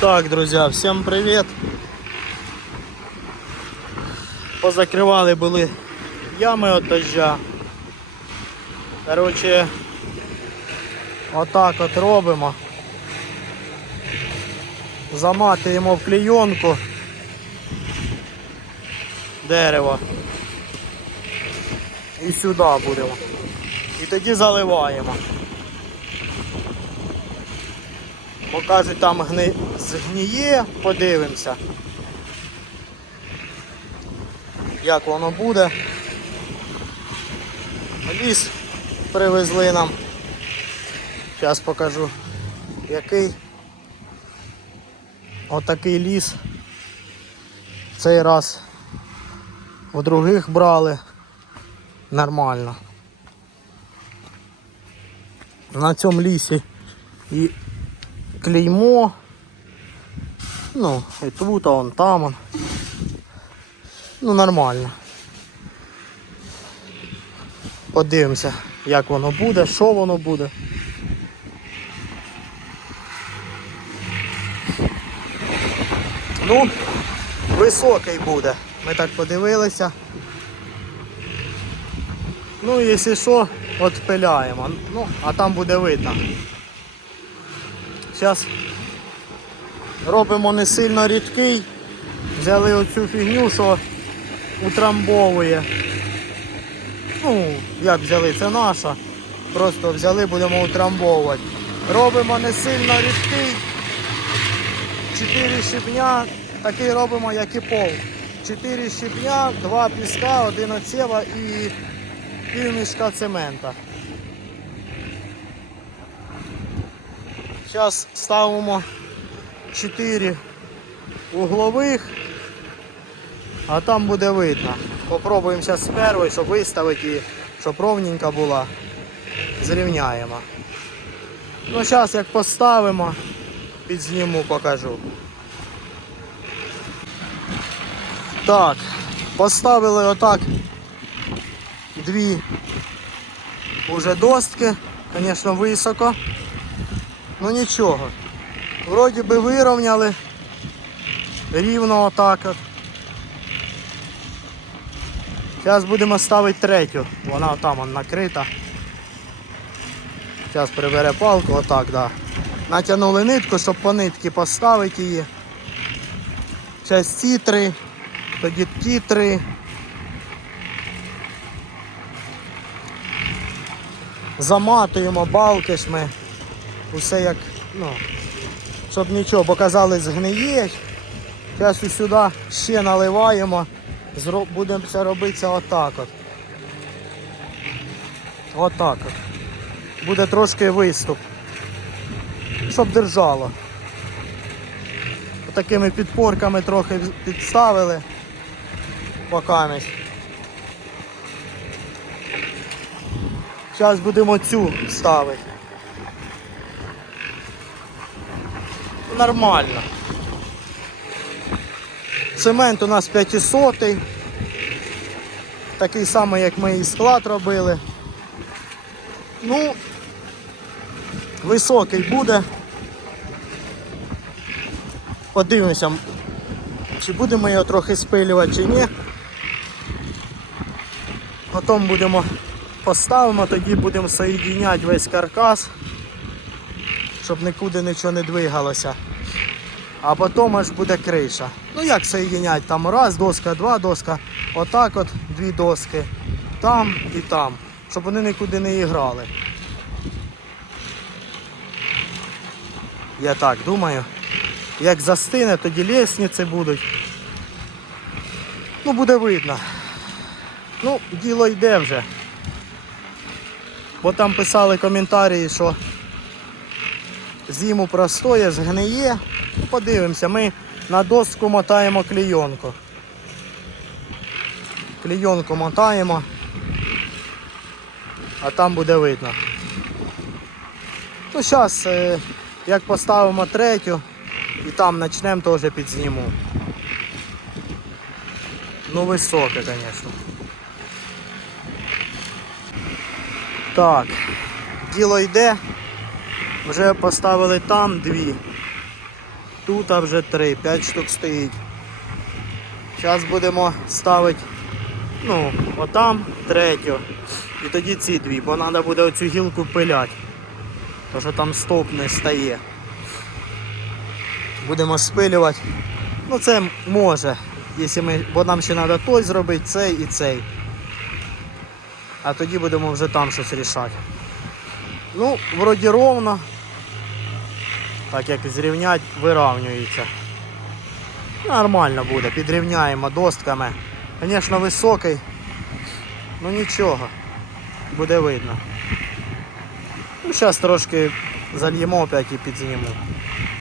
Так, друзья, всем привет. Позакривали були ями от дождя. Короче, отак от робимо. Заматуємо в клейонку дерево. І сюди будемо. І тоді заливаємо. Бо там гни... згніє, подивимося. Як воно буде. Ліс привезли нам. Зараз покажу який. Отакий ліс. Цей раз у других брали нормально. На цьому лісі і клеймо. Ну, і тут, а вон там. Он. Ну, нормально. Подивимося, як воно буде, що воно буде. Ну, високий буде. Ми так подивилися. Ну, якщо що, от пиляємо. Ну, а там буде видно. Зараз робимо не сильно рідкий. Взяли оцю фігню, що утрамбовує. Ну, як взяли, це наша. Просто взяли, будемо утрамбовувати. Робимо не сильно рідкий. Чотири щебня, такий робимо, як і пол. Чотири щебня, два піска, один оцева і пів мішка цемента. Зараз ставимо 4 углових, а там буде видно. Попробуємо зараз з першої, щоб виставити щоб ровненька була. Зрівняємо. Ну зараз як поставимо, підзніму, покажу. Так, поставили отак дві уже достки, звісно, високо. Ну нічого. Вроді би вирівняли. Рівно отак от. Зараз будемо ставити третю. Вона там он, накрита. Зараз прибере палку, отак, да. Натягнули нитку, щоб по нитки поставити її. Зараз ці три, тоді ті три. Заматуємо балки ж ми. Усе як, ну, щоб нічого, бо казали згниє. Зараз сюди ще наливаємо. Будемо це робити отак от. Отак от. Буде трошки виступ. Щоб держало. Такими підпорками трохи підставили. Покамість. Зараз будемо цю ставити. Нормально. Цемент у нас 500. Такий самий, як ми і склад робили. Ну, високий буде. Подивимося, чи будемо його трохи спилювати, чи ні. Потім будемо поставимо, тоді будемо соєдиняти весь каркас, щоб нікуди нічого не двигалося. А потім аж буде криша. Ну як соєдинять? Там раз доска, два доска, отак от дві доски, там і там, щоб вони нікуди не іграли. Я так думаю. Як застине, тоді лісниці будуть. Ну, буде видно. Ну, діло йде вже. Бо там писали коментарі, що зиму простоє, згниє. Ну, подивимося, ми на доску мотаємо клейонку. Клейонку мотаємо, а там буде видно. Ну, зараз, як поставимо третю, і там почнемо теж підзніму. Ну високе, звісно. Так, діло йде. Вже поставили там дві. Тут вже три, п'ять штук стоїть. Зараз будемо ставити, ну, отам третю. І тоді ці дві, бо треба буде оцю гілку пиляти. Тому що там стовп не стає. Будемо спилювати. Ну це може, якщо ми, бо нам ще треба той зробити, цей і цей. А тоді будемо вже там щось рішати. Ну, вроді ровно. Так як зрівнять, вирівнюється. Нормально буде, підрівняємо достками. Звісно, високий, ну нічого, буде видно. Ну, зараз трошки зальємо опять і підзніму.